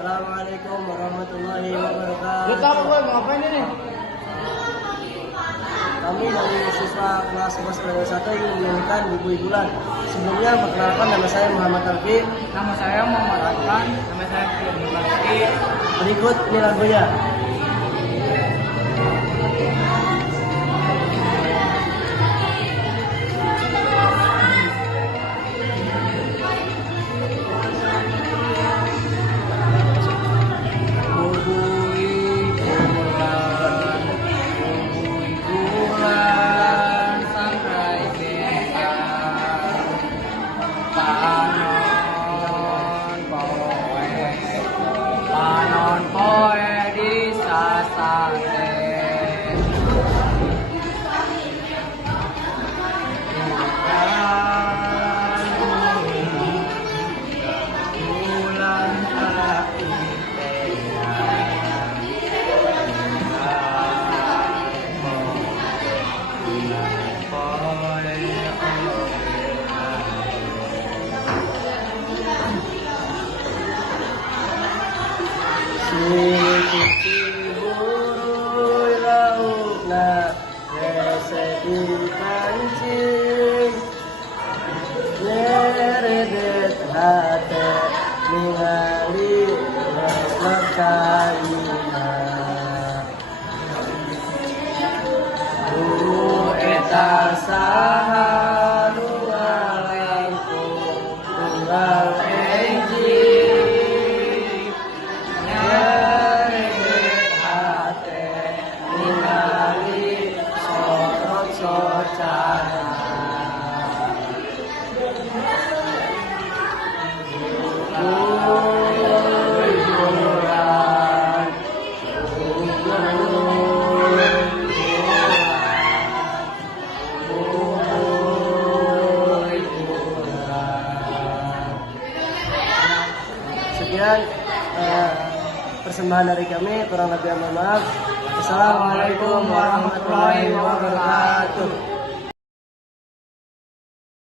Assalamualaikum warahmatullahi wabarakatuh. Lu tahu gue mau ngapain ini? Kami dari siswa kelas 11 ingin menyanyikan Bubuy Bulan. Sebelumnya perkenalkan, nama saya Muhammad Alfi. Nama saya Muhammad Adnan. Nama saya Firman Rizky. Berikut ini lagunya. Panon poe di sasane bulan Siti buruy laukna resedi pancing Leredet hate ningali lekaina Guru eta saha nualangku tunggal Sekian persembahan dari kami, kurang lebih mohon maaf. Assalamualaikum warahmatullahi wabarakatuh.